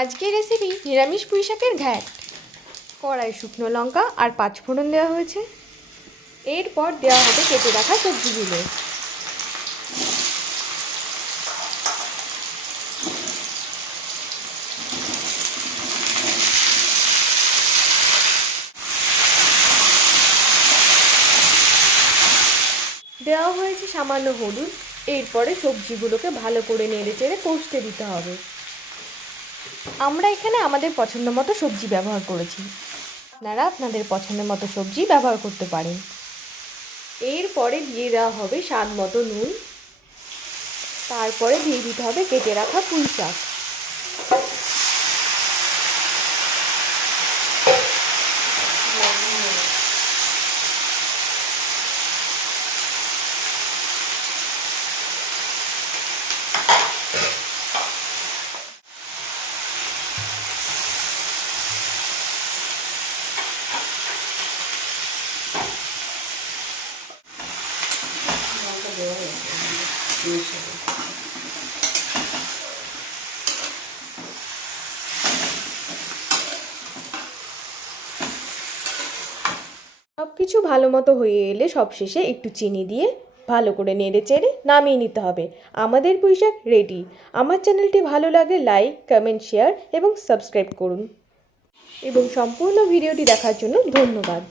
আজকের রেসিপি নিরামিষ পুঁই শাকের ঘ্যাট। কড়াই শুকনো লঙ্কা আর পাঁচ ফোড়ন দেওয়া হয়েছে। এরপর দেওয়া হবে কেটে রাখা সবজিগুলো। দেওয়া হয়েছে সামান্য হলুদ। এরপরে সবজিগুলোকে ভালো করে নেড়ে চেড়ে কষতে দিতে হবে। আমরা এখানে আমাদের পছন্দ মতো সবজি ব্যবহার করেছি। আপনারা আপনাদের পছন্দের মতো সবজি ব্যবহার করতে পারেন। এরপরে দিয়ে দেওয়া হবে স্বাদ মতো নুন। তারপরে দিয়ে দিতে হবে কেটে রাখা পুঁই শাক। সব কিছু ভালো মতো হয়ে এলে সবশেষে একটু চিনি দিয়ে ভালো করে নেড়ে চেড়ে নামিয়ে নিতে হবে। আমাদের পুঁইশাক রেডি আমার চ্যানেলটি ভালো লাগে লাইক কমেন্ট শেয়ার এবং সাবস্ক্রাইব করুন। এবং সম্পূর্ণ ভিডিওটি দেখার জন্য ধন্যবাদ।